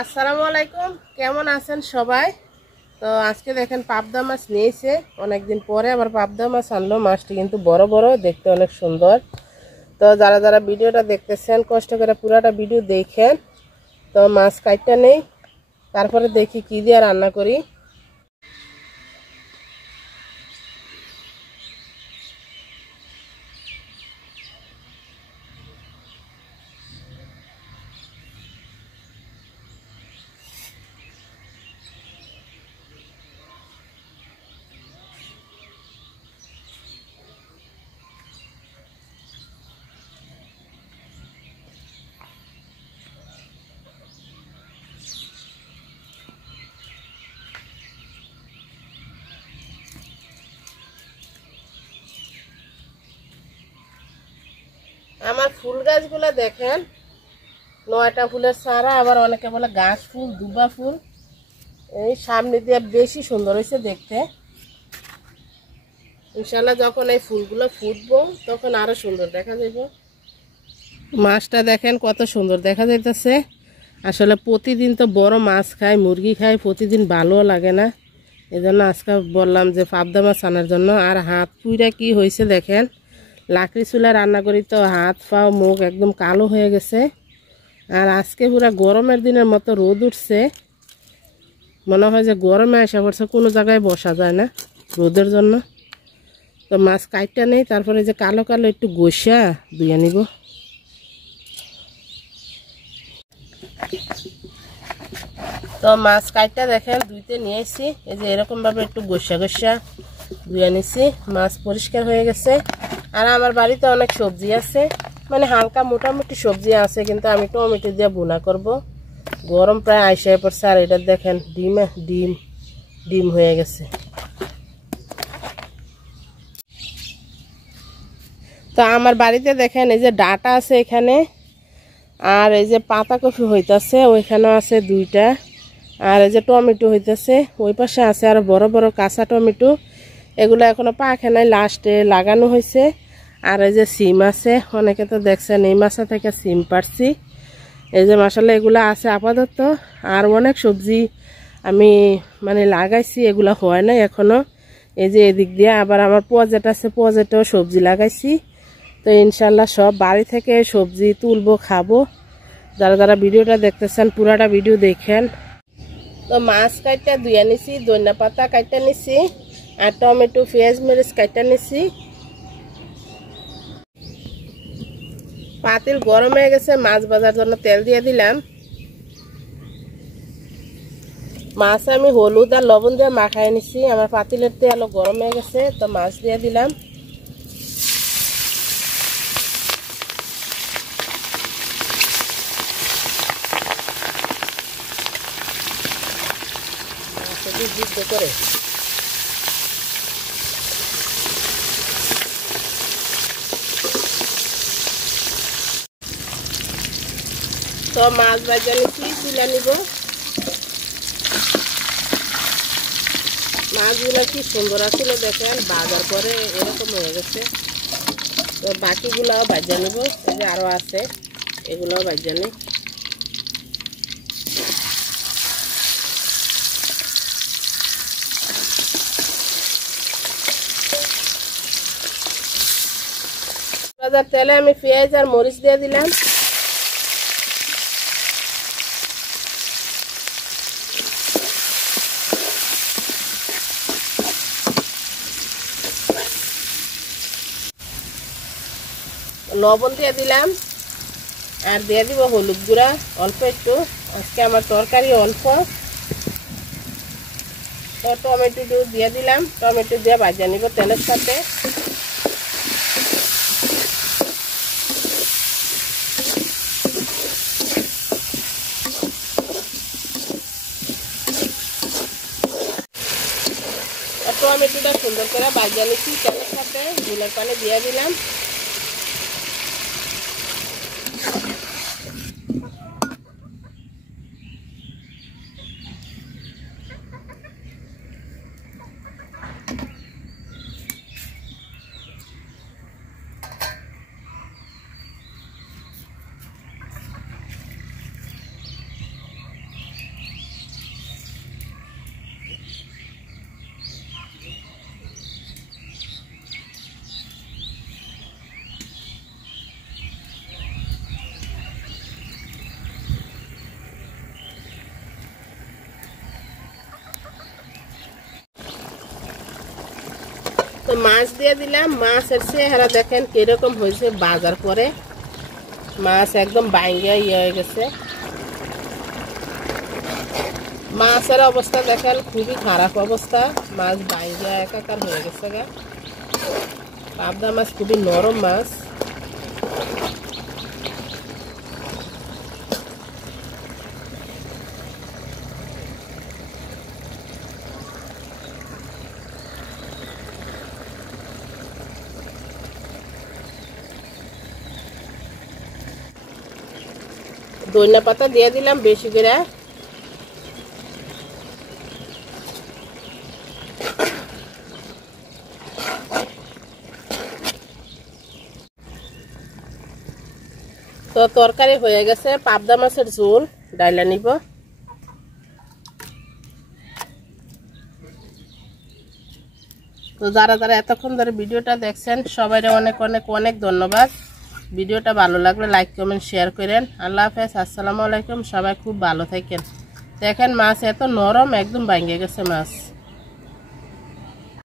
আসসালামু আলাইকুম, কেমন আছেন সবাই? তো আজকে দেখেন পাবদা মাছ নিয়েছে, অনেকদিন পরে আবার পাবদা মাছ আনলো। মাছটি কিন্তু বড় বড়, দেখতে অনেক সুন্দর। তো যারা যারা ভিডিওটা দেখতেছেন কষ্ট করে পুরাটা ভিডিও দেখেন। তো মাছ কাটটা নেই, তারপরে দেখি কি দিয়ে রান্না করি। আমার ফুল গাছগুলো দেখেন, 9টা ফুলের চারা, আবার অনেকে বলে গাছ ফুল, দুবা ফুল। এই সামনে দিয়ে বেশি সুন্দর হয়েছে দেখতে। ইনশাল্লাহ যখন এই ফুলগুলো ফুটবো তখন আরো সুন্দর দেখা যাবে। মাছটা দেখেন কত সুন্দর দেখা যাইতেছে। আসলে প্রতিদিন তো বড় মাছ খাই, মুরগি খাই, প্রতিদিন ভালোও লাগে না। এই জন্য আজকে বললাম যে পাবদা মাছ আনার জন্য। আর হাত পুইরা কি হয়েছে দেখেন, লাকড়ি চুলা রান্না করি তো হাত পাও মুখ একদম কালো হয়ে গেছে। আর আজকে পুরা গরমের দিনের মতো রোদ উঠছে, মনে হয় যে গরমে আসা পড়ছে, কোনো জায়গায় বসা যায় না রোদের জন্য। তো মাছ কাটটা নেই, তারপরে যে কালো কালো একটু গোসা ধুয়ে নিব। তো মাছ কাটটা দেখেন ধুইতে নিয়ে আসছি, এই যে এরকম ভাবে একটু গোসা গোসা ধুয়ে নিছি। মাছ পরিষ্কার হয়ে গেছে। আর আমার বাড়িতে অনেক সবজি আছে, মানে হালকা মোটামুটি সবজি আছে, কিন্তু আমি টমেটো দিয়ে বোনা করব। গরম প্রায় আইসে পড়ছে। আর এটা দেখেন ডিম ডিম ডিম হয়ে গেছে। তো আমার বাড়িতে দেখেন এই যে ডাটা আছে এখানে, আর এই যে পাতাকপি হইতাছে, ওইখানেও আছে 2টা। আর এই যে টমেটো হইতেছে, ওই পাশে আছে আর বড় বড় কাঁচা টমেটো। এগুলো এখনো পাকে নাই, লাস্টে লাগানো হয়েছে। আর এই যে সিম আছে, অনেকে তো দেখছেন এই মাছা থেকে সিম পারছি। এই যে মাসাল্লাহ এগুলো আছে আপাতত। আর অনেক সবজি আমি মানে লাগাইছি, এগুলো হয় না এখনো। এই যে এদিক দিয়ে আবার আমার পজেট আছে, পজেটেও সবজি লাগাইছি। তো ইনশাল্লাহ সব বাড়ি থেকে সবজি তুলবো, খাবো। যারা যারা ভিডিওটা দেখতেছেন পুরাটা ভিডিও দেখেন। তো মাছ কাটটা ধুয়ে নিছি, ধনিয়া পাতা কাটটা নিছি, আর টমেটো পেঁয়াজ মরিচ কাটটা নিছি। পাতিল গরম হয়ে গেছে, মাছ ভাজার জন্য তেল দিয়ে দিলাম। মাছ আমি হলুদ আর লবণ দিয়ে মাখাই নিছি। আমার পাতিলের তেল গরম হয়ে গেছে, তো মাছ দিয়ে দিলাম। যুদ্ধ করে তো মাছ ভাজা নিচ্ছি, তুলে নিব। মাছগুলো কি সুন্দর আসলে দেখেন, বাজার পরে এরকম হয়ে গেছে। তো বাকিগুলাও ভাজা নিব, এই যে আরো আছে, এগুলাও ভাজা নিই। ভাজার তেলে আমি পেঁয়াজ আর মরিচ দিয়ে দিলাম। লবণ দিয়ে দিলাম, আর দিয়ে দিব হলুদ গুঁড়া অল্প একটু। আজকে আমার তরকারি অল্প। তো টমেটো দিয়ে দিলাম, টমেটো দিয়ে ভাজা নিব তেলের সাথে। টমেটোটা সুন্দর করে ভাজা নিচ্ছি তেলের সাথে, ঝোলের পানি দিয়ে দিলাম। মাছ দিয়ে দিলাম। মাছের চেহারা দেখেন কিরকম হয়েছে বাজার পরে, মাছ একদম বাইঙ্গা হয়ে গেছে। মাছের অবস্থা দেখেন খুবই খারাপ অবস্থা, মাছ বাইঙ্গা একাকার হয়ে গেছে গা। পাবদা মাছ খুবই নরম মাছ। ধনিয়া পাতা দিয়ে দিলাম বেশি করে। তো তরকারি হয়ে গেছে, পাবদা মাছের ঝোল ডাইলা নিব। তো যারা যারা এতক্ষণ ধরে ভিডিওটা দেখছেন সবাই অনেক অনেক অনেক ধন্যবাদ। ভিডিওটা ভালো লাগলে লাইক কমেন্ট শেয়ার করেন। আল্লাহ হাফেজ, আসসালামু আলাইকুম। সবাই খুব ভালো থাকেন। দেখেন মাছ এত নরম, একদম ভাঙে গেছে মাছ।